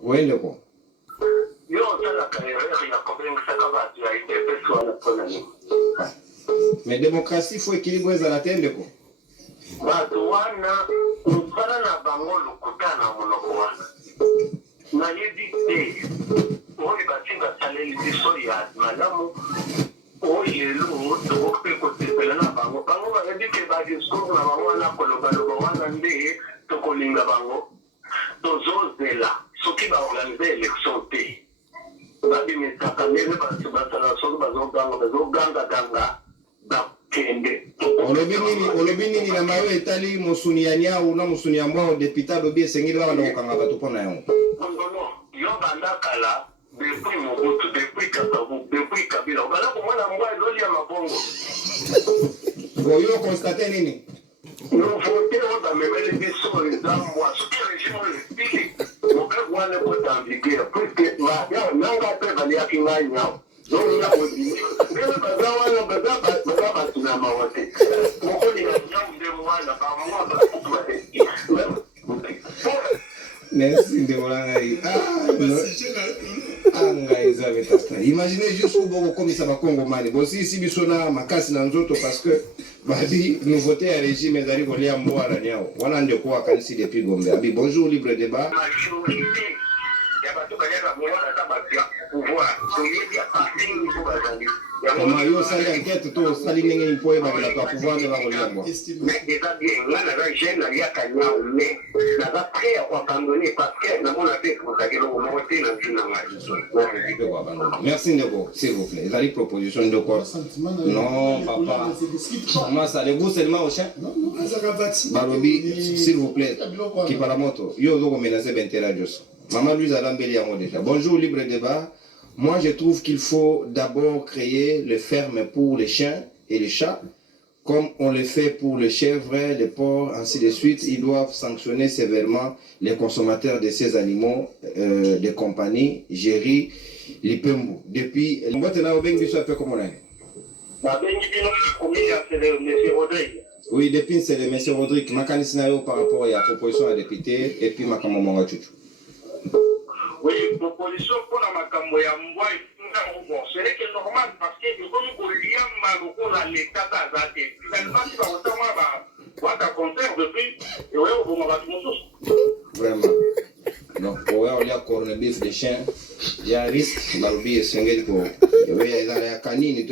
Oui, le quoi. Mais démocratie, il faut équilibrer la terre, le quoi. Olobini ni na mayo etali musuni ya nyau na musuni ya mbwa depita dobi esengeli baba na kokanga bato pona yango. Yo banda kala depuis Mobutu depuis Kasavu depuis Kabila bala ko mwana mbwa ezoli ya mabongo. Boyo constate nini? Yo vote o ba memele biso ezambwa soki régime le pili. Mo pe wana ko tambike puisque ma ya nanga pe bali ya kinga nyao. Donc il y a aussi mais bazawana bazaba tuna mawate. Mo ko ni na nyao de mwana ba mwa ba ko Merci de Molangai. Imaginez jusqu'au Bogo comme ça va Congo Mali. Bon, si Bisona, Makasi Nanzoto, parce que Babi, nous votons à régime et d'aller voler à moi à la niao. On a de quoi à Kansi depuis Gombe. Abi, bonjour, libre débat. Comment yo sali enquête to sali nenge impoe ba la pouvoir de la religion. Mais déjà bien, là la jeune il y a kanya mais la va prêt à abandonner parce que na mona fait pour ça que l'on voter dans une Merci Ndeko, s'il vous plaît. Vous avez proposition de quoi? Non, papa. Comment ça les goûts seulement au chien? Non, Balobi, s'il vous plaît. Qui par la moto. Yo dogo menacer Bentela Jos. Maman Louise Adam Béliamo déjà. Bonjour, libre débat. Moi, je trouve qu'il faut d'abord créer les fermes pour les chiens et les chats, comme on le fait pour les chèvres, les porcs, ainsi de suite. Ils doivent sanctionner sévèrement les consommateurs de ces animaux des compagnies, Géry, Lipembu. Depuis, oui, depuis c'est le monsieur Rodrigue. Ma canisnayo par rapport à la proposition à député et puis ma camarade Chuchu. Oui, proposition pour la Makamboya Mboy, c'est normal parce que nous avons l'état d'Azate. Vraiment. Donc, on a corned beef de chien, il y a un risque, il y a un risque, il y a un risque,